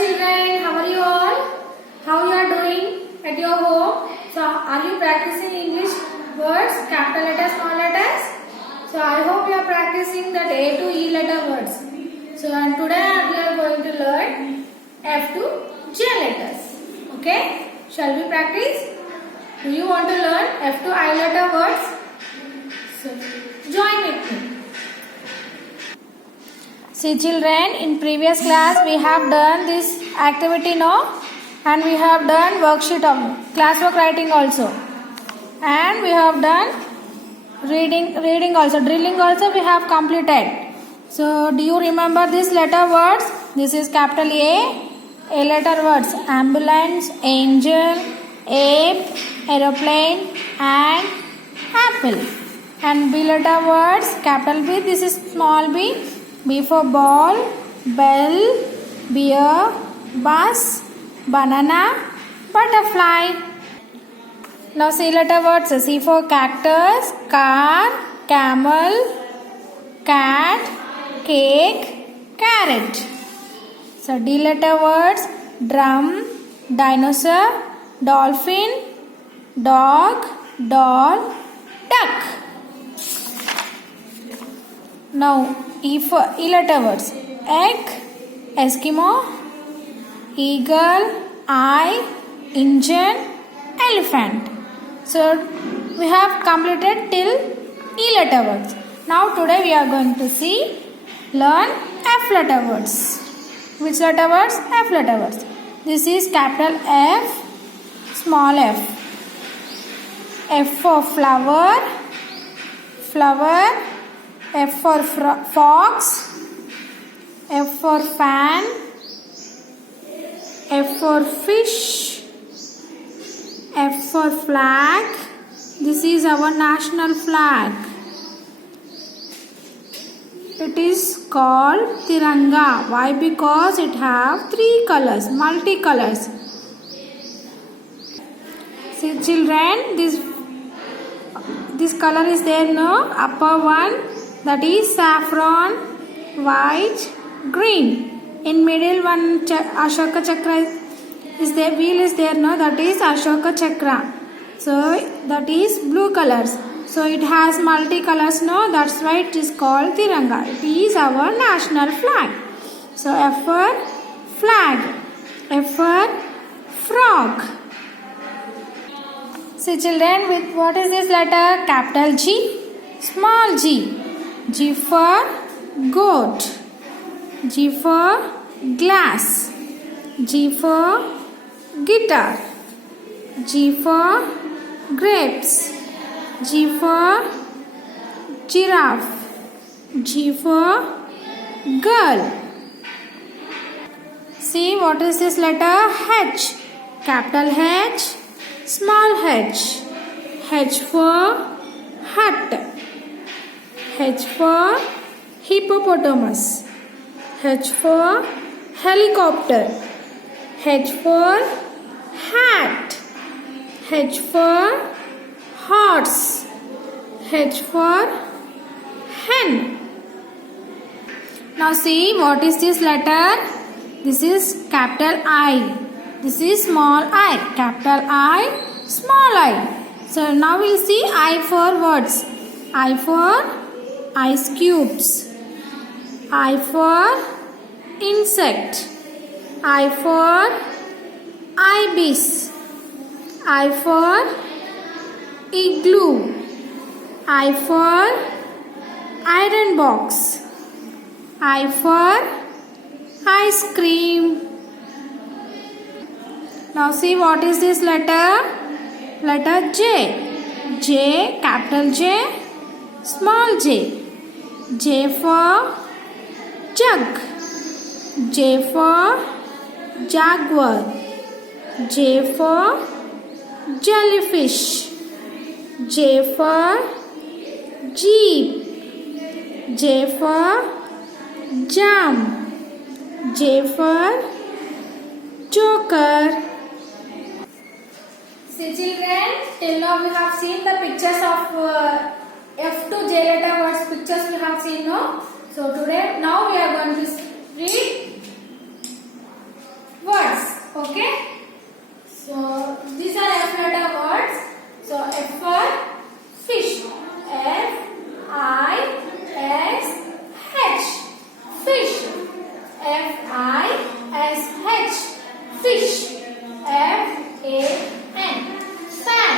children, how are you all? How you are doing at your home? So are you practicing English words, capital letters, small letters? So I hope you are practicing that A to E letter words. So and today we are going to learn F to J letters. Okay? Shall we practice? Do you want to learn F to I letter words? So join with me. See children, in previous class we have done this activity now, and we have done worksheet of classwork writing also, and we have done reading also, drilling also we have completed. So do you remember these letter words? This is capital A letter words: ambulance, angel, ape, aeroplane and apple. And B letter words: capital B, this is small b. B for ball, bell, bear, bus, banana, butterfly. Now C letter words: C for cactus, car, camel, cat, cake, carrot. So D letter words: drum, dinosaur, dolphin, dog, doll, duck. Now E letter words: egg, Eskimo, eagle, eye, engine, elephant. So we have completed till E letter words. Now today we are going to learn F letter words. Which letter words? F letter words. This is capital F, small f. F for flower, flower. F for fox, F for fan, F for fish, F for flag. This is our national flag. It is called Tiranga. Why? Because it have three colors, multicolors. See children, this color is there, no? Upper one, that is saffron, white, green. In middle one, Ashoka Chakra is there, wheel is there, no? That is Ashoka Chakra. So that is blue colors. So it has multicolors, no? That's why it is called Tiranga. It is our national flag. So F for flag, F for frog. See children, with what is this letter? Capital G, small g. G for goat, G for glass, G for guitar, G for grapes, G for giraffe, G for girl. See what is this letter? H, capital H, small h. H for hut, H for hippopotamus, H for helicopter, H for hat, H for horse, H for hen. Now see what is this letter? This is capital I. This is small I. Capital I, small I. So now we'll see I for words. I for ice cubes, I for insect, I for ibis, I for igloo, I for iron box, I for ice cream. Now see what is this letter? Letter J. J, capital J, small j. J for jug, J for jaguar, J for jellyfish, J for jeep, J for jam, J for joker. See children, till now we have seen the pictures of F to J letter words pictures we have seen, no? So today, now we are going to read Okay. So these are F letter words. So F for fish. F I S H. Fish. F I S H. Fish. F A N. Fan.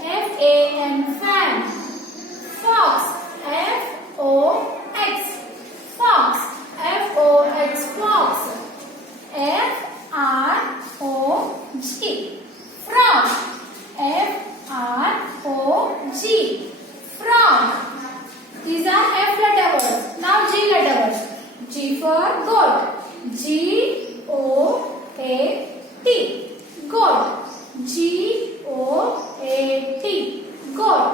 F A N. Fan. Fox. F O X. Fox. F O X. Fox. F R O G. Frog. F R O G. Frog. These are F letter words. Now G letter words. G for goat. G O A T. Goat. G O A T. Goat.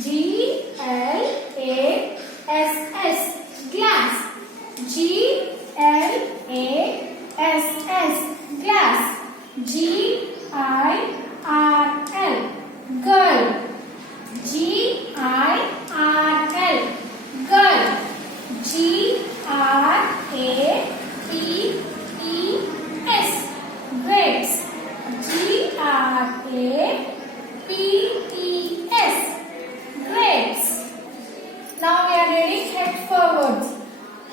G L A S S. Glass. G L A S S. Glass. G I R L. Girl. G I R L. Girl. G R A T E S. Grapes. G R A P E S. Grapes. Now we are reading H for words.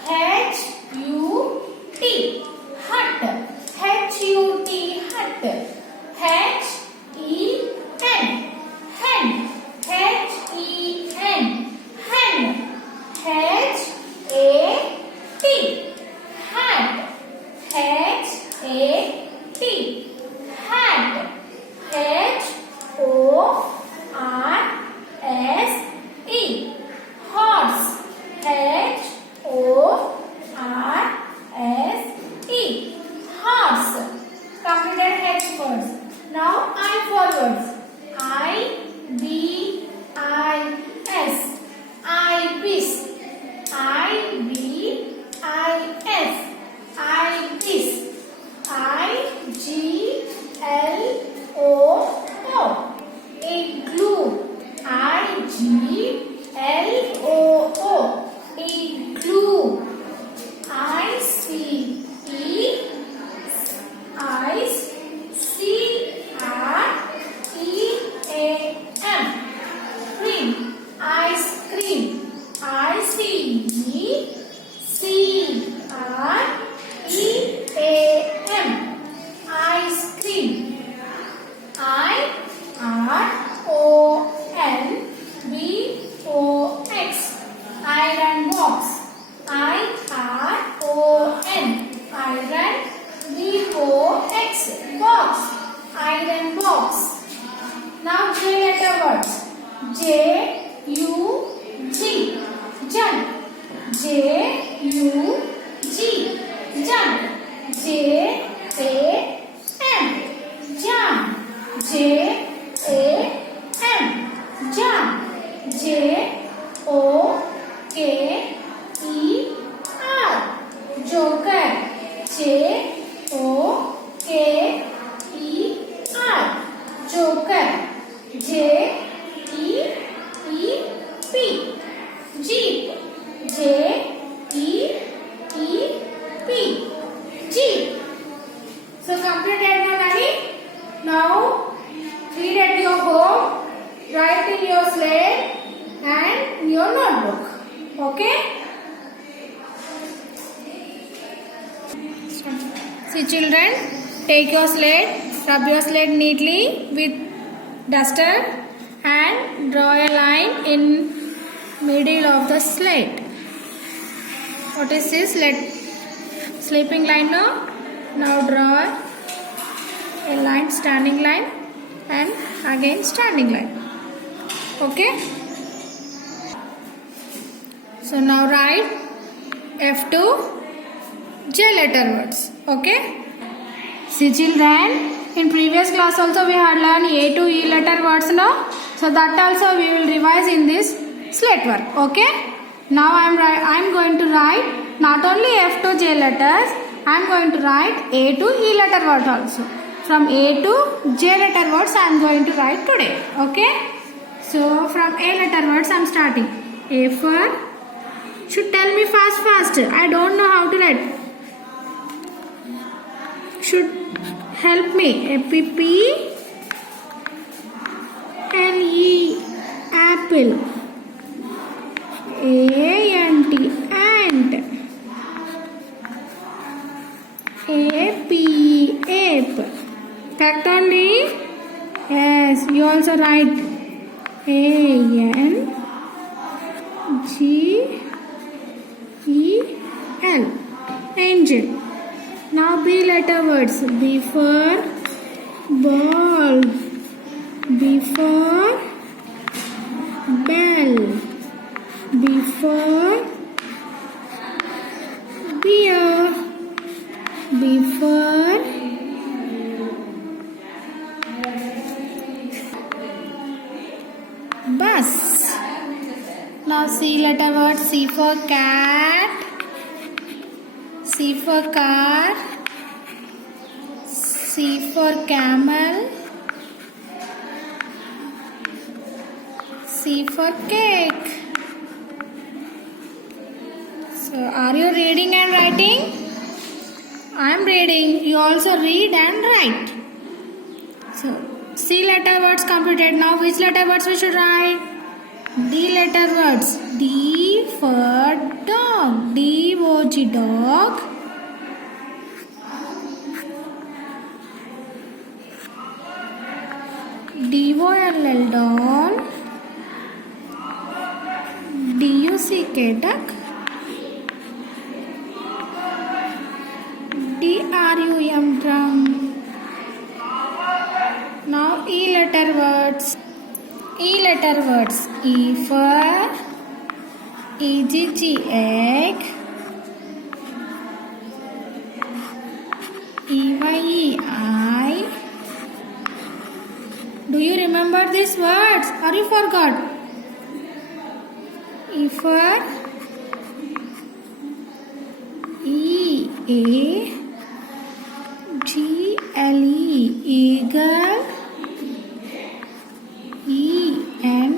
H U T. Hut. H U T. Hut. H E N. Hen. H E N. Hen. H A T. Hat. H A T. Hat. H O R S E. Horse. H O R S E. Horse. Completed H words. Now I for words. I B I S. Ibis. I B I S. Ibis. I G L O O. Igloo. I G L O O. Igloo. I C E. Ice. C R E A M. Cream. Ice cream. I C E. C R E A M. Ice cream. I R O N B O X. Iron box. I R O N. Iron B O X. Box. Iron box. Now J letter words. J U G. Jug. J U G. Jug. J A M. Jam. J A M. Jam. J O K E R. Joker. J O K E R. Joker. J E E P. Jeep. J E E P. Jeep. So completed now, Nani. Now read at your home, write in your slate and your notebook. Okay. See children, take your slate, rub your slate neatly with duster and draw a line in middle of the slate. What is this? Sleeping line now. Now draw a line, standing line and again standing line. Okay. So now write F to J letter words. Okay. See children, in previous class also we had learned A to E letter words now. So that also we will revise in this slate work. Okay. Now I am going to write not only F to J letters, I am going to write A to E letter words also. From A to J letter words I am going to write today. Okay. So from A letter words I am starting. A for, should tell me fast. I don't know how to write. should help me. APPNE, apple. ANT, ant. APE, ape. Correct only? Yes, you also write. ANGEL. Angel. Now B letter words. B for ball. B for bell. B for beer. B for bus. Now C letter word. C for cat. C for car. C for camel. C for cake. So are you reading and writing? I am reading. You also read and write. So C letter words completed. Now which letter words we should write? D letter words. D for dog. D-O-G, dog. D-O-L-L, doll. D-U-C-K, duck. D-R-U-M, drum. Now E letter words. E letter words. E for EGG, egg. EYE, eye. Do you remember these words or you forgot? E for E-A-G-L-E, eagle. E-N-G-I-N-E,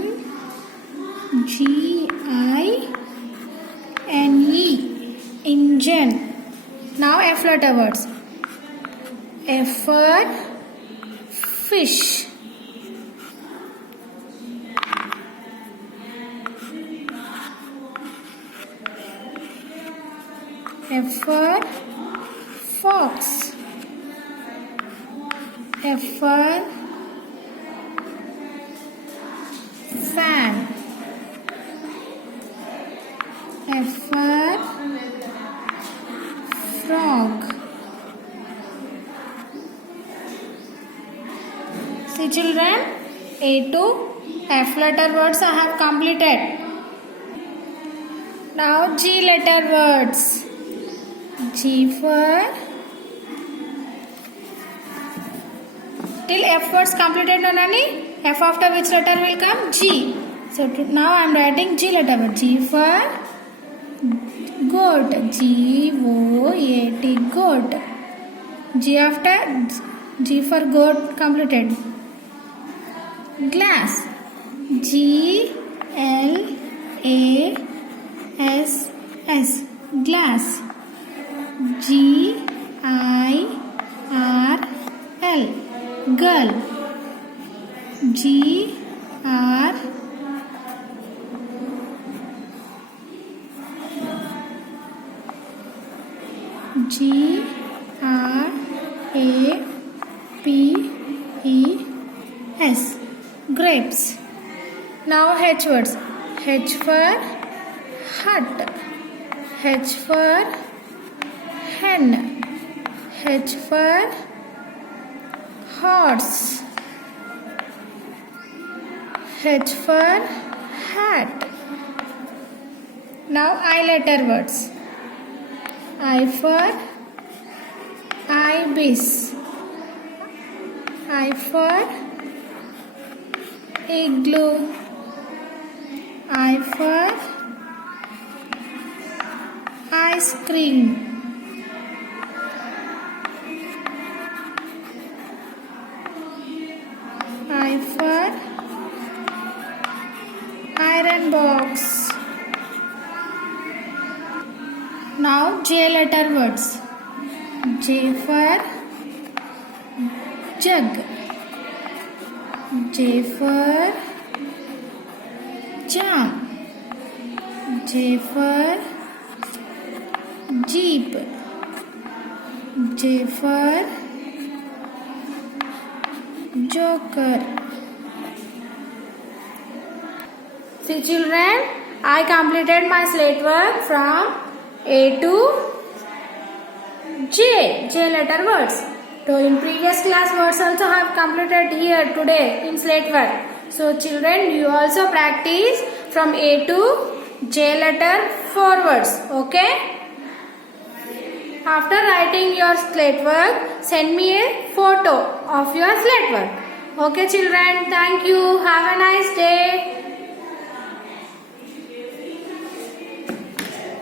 engine. Now F letter words. F for fish. F for fox. F for fan. F for frog. See children, A to F letter words I have completed. Now G letter words. G for till F words completed no nani? F after which letter will come? G. So now I am writing G letter word. G for goat. G-O-A-T, goat. G after G for goat completed. Glass. G-L-A-S-S, glass. G-I-R-L, girl. G-R G-R-A-P-E-S, grapes. Now H words. H for hut. H for hen. H for horse. H for hat. Now I letter words. I for ibis. I for igloo. I for ice cream. I for iron box. Now J letter words. J for jug. J for jam. J for jeep. J for joker. See children, I completed my slate work from A to J letter words. So in previous class words also have completed here today in slate work. So children, you also practice from A to J letter forwards. Okay? After writing your slate work, send me a photo of your slate work. Okay children, thank you. Have a nice day.